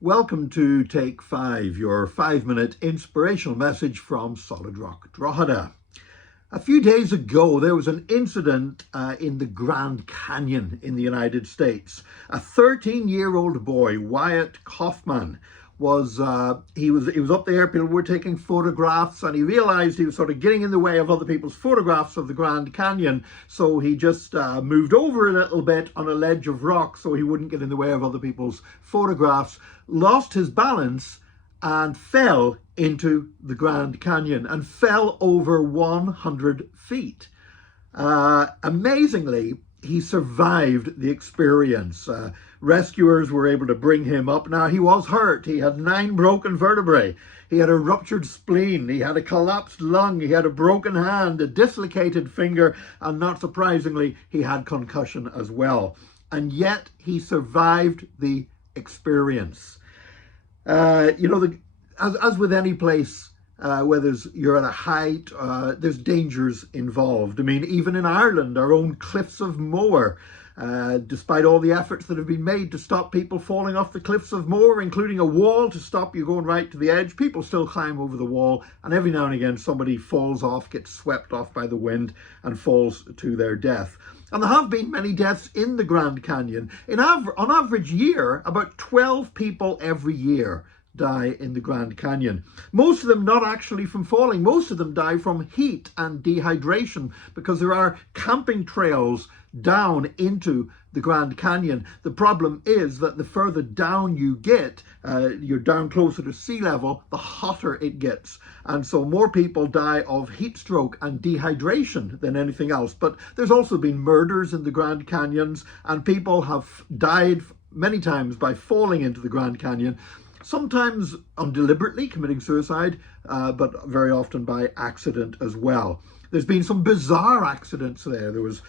Welcome to Take 5, your 5-minute inspirational message from Solid Rock Drogheda. A few days ago, there was an incident in the Grand Canyon in the United States. A 13-year-old boy, Wyatt Kaufman, was he was up there. People were taking photographs, and he realized he was sort of getting in the way of other people's photographs of the Grand Canyon. So he just moved over a little bit on a ledge of rock so he wouldn't get in the way of other people's photographs, lost his balance and fell into the Grand Canyon and fell over 100 feet. Amazingly, he survived the experience. Rescuers were able to bring him up. Now, he was hurt. He had 9 broken vertebrae. He had a ruptured spleen. He had a collapsed lung. He had a broken hand, a dislocated finger, and not surprisingly, he had concussion as well. And yet, he survived the experience. As with any place where you're at a height, there's dangers involved. I mean, even in Ireland, our own cliffs of Moher, despite all the efforts that have been made to stop people falling off the cliffs of Moher, including a wall to stop you going right to the edge, people still climb over the wall, and every now and again somebody falls off, gets swept off by the wind and falls to their death. And there have been many deaths in the Grand Canyon. On average year, about 12 people every year die in the Grand Canyon. Most of them not actually from falling. Most of them die from heat and dehydration because there are camping trails down into the Grand Canyon. The problem is that the further down you get, you're down closer to sea level, the hotter it gets. And so more people die of heat stroke and dehydration than anything else. But there's also been murders in the Grand Canyons, and people have died many times by falling into the Grand Canyon. Sometimes undeliberately committing suicide, but very often by accident as well. There's been some bizarre accidents there. There was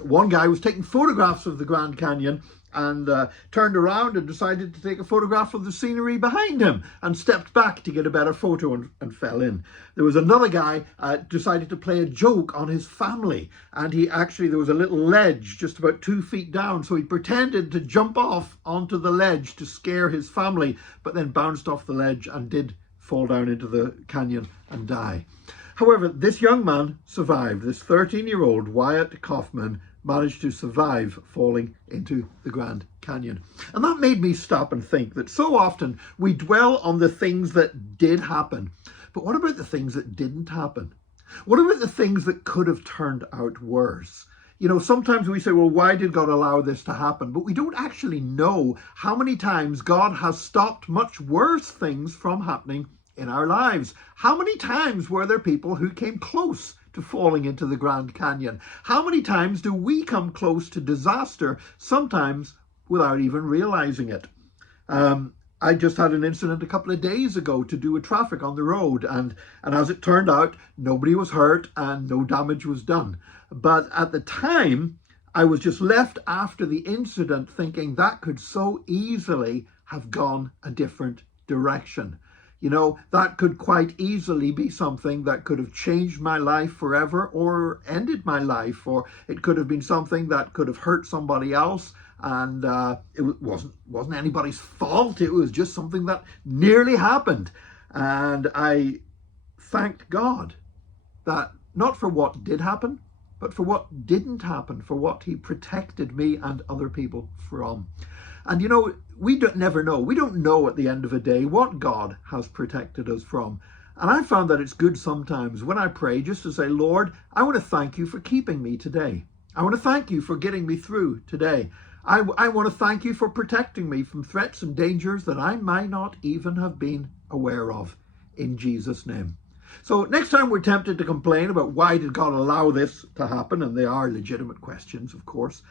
one guy who was taking photographs of the Grand Canyon and turned around and decided to take a photograph of the scenery behind him and stepped back to get a better photo and fell in. There was another guy decided to play a joke on his family, and there was a little ledge just about 2 feet down, so he pretended to jump off onto the ledge to scare his family, but then bounced off the ledge and did fall down into the canyon and die. However, this young man survived. This 13-year-old Wyatt Kaufman managed to survive falling into the Grand Canyon. And that made me stop and think that so often we dwell on the things that did happen. But what about the things that didn't happen? What about the things that could have turned out worse? You know, sometimes we say, well, why did God allow this to happen? But we don't actually know how many times God has stopped much worse things from happening in our lives. How many times were there people who came close to falling into the Grand Canyon? How many times do we come close to disaster, sometimes without even realizing it? I just had an incident a couple of days ago to do with traffic on the road, and as it turned out, nobody was hurt and no damage was done. But at the time, I was just left after the incident thinking that could so easily have gone a different direction. You know, that could quite easily be something that could have changed my life forever or ended my life, or it could have been something that could have hurt somebody else, and it wasn't anybody's fault. It was just something that nearly happened. And I thanked God that not for what did happen, but for what didn't happen, for what he protected me and other people from. And you know, we never know. We don't know at the end of a day what God has protected us from. And I found that it's good sometimes when I pray just to say, Lord, I want to thank you for keeping me today. I want to thank you for getting me through today. I want to thank you for protecting me from threats and dangers that I might not even have been aware of, in Jesus' name. So next time we're tempted to complain about why did God allow this to happen, and they are legitimate questions, of course,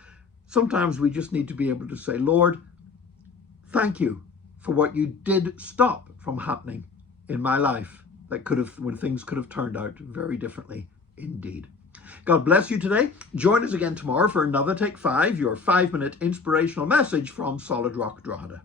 sometimes we just need to be able to say, Lord, thank you for what you did stop from happening in my life when things could have turned out very differently indeed. God bless you today. Join us again tomorrow for another Take 5, your 5-minute inspirational message from Solid Rock Drogheda.